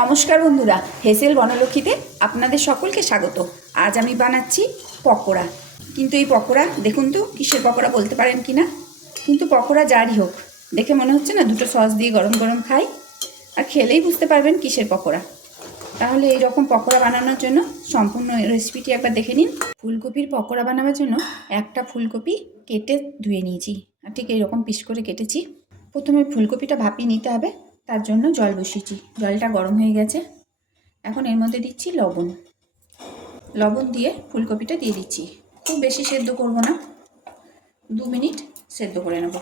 নমস্কার বন্ধুরা, হেসেল বনলক্ষ্মীতে আপনাদের সকলকে স্বাগত। আজ আমি বানাচ্ছি পকোড়া। কিন্তু এই পকোড়া দেখুন তো কিসের পকোড়া বলতে পারেন কি না, কিন্তু পকোড়া যারই হোক দেখে মনে হচ্ছে না দুটো সস দিয়ে গরম গরম খাই, আর খেলেই বুঝতে পারবেন কিসের পকোড়া। তাহলে এই রকম পকোড়া বানানোর জন্য সম্পূর্ণ রেসিপিটি একবার দেখে নিন। ফুলকপির পকোড়া বানাবার জন্য একটা ফুলকপি কেটে ধুয়ে নিয়েছি, আর ঠিক এইরকম পিস করে কেটেছি। প্রথমে ফুলকপিটা ভাপিয়ে নিতে হবে, তার জন্য জল বসিয়েছি। জলটা গরম হয়ে গেছে, এখন এর মধ্যে দিচ্ছি লবণ। লবণ দিয়ে ফুলকপিটা দিয়ে দিচ্ছি। খুব বেশি সেদ্ধ করব না, 2 মিনিট সেদ্ধ করে নেব।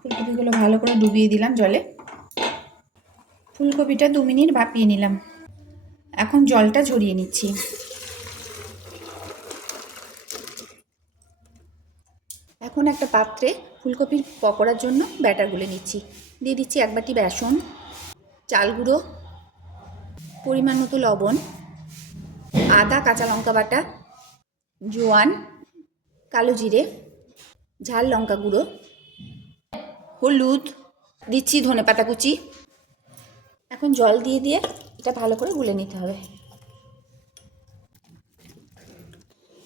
ফুলকপিগুলো ভালো করে ডুবিয়ে দিলাম জলে। ফুলকপিটা 2 মিনিট ভাপিয়ে নিলাম। এখন জলটা ঝরিয়ে নিচ্ছি। এখন একটা পাত্রে ফুলকপির পকোড়ার জন্য ব্যাটার গুলে নিচ্ছি। দিয়ে দিচ্ছি 1 বাটি বেসন, চাল গুঁড়ো, পরিমাণ মতো লবণ, আদা কাঁচা লঙ্কা বাটা, জোয়ান, কালো জিরে, ঝাল লঙ্কা গুঁড়ো, হলুদ, দিচ্ছি ধনেপাতা কুচি। এখন জল দিয়ে দিয়ে এটা ভালো করে গুলে নিতে হবে।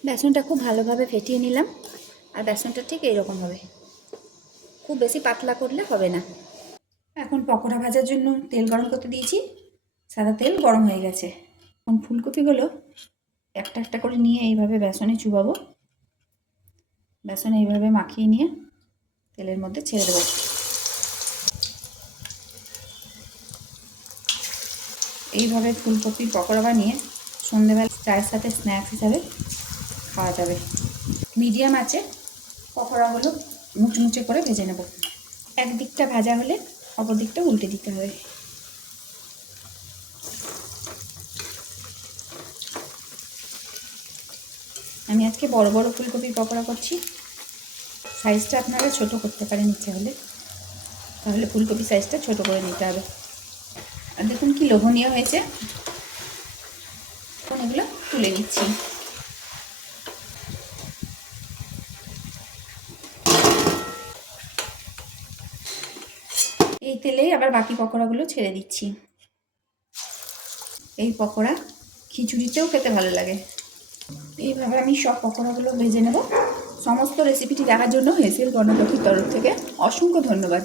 বেসনটা খুব ভালোভাবে ফেটিয়ে নিলাম, আর বেসনটা ঠিক এইরকম হবে, খুব বেশি পাতলা করলে হবে না। এখন পকোড়া ভাজার জন্য তেল গরম করতে দিয়েছি। সাদা তেল গরম হয়ে গেছে। এখন ফুলকপিগুলো একটা একটা করে নিয়ে এইভাবে বেসনে চুবাবো। বেসনে এইভাবে মাখিয়ে নিয়ে তেলের মধ্যে ছেড়ে দেবো। এইভাবে ফুলকপির পকোড়া বানিয়ে সন্ধ্যেবেলা চায়ের সাথে স্ন্যাক্স হিসাবে খাওয়া যাবে। মিডিয়াম আছে পকোড়াগুলো মুচমুচে করে ভেজে নেব। একদিকটা ভাজা হলে অপর দিকটা উল্টে দিতে হবে। আমি আজকে বড় বড় ফুলকপির পকোড়া করছি। সাইজটা আপনারা ছোট করতে পারেন ইচ্ছে হলে, তাহলে ফুলকপি সাইজটা ছোট করে নিতে হবে। আর দেখুন কি লোভনীয় হয়েছে। এখন এগুলো তুলে নিচ্ছি। এই তেলেই আবার বাকি পকোড়াগুলো ছেড়ে দিচ্ছি। এই পকোড়া খিচুড়িতেও খেতে ভালো লাগে। এইভাবে আমি সব পকোড়াগুলো ভেজে নেব। সমস্ত রেসিপিটি দেখার জন্য হেসেল বনলক্ষ্মীর তরফ থেকে অসংখ্য ধন্যবাদ।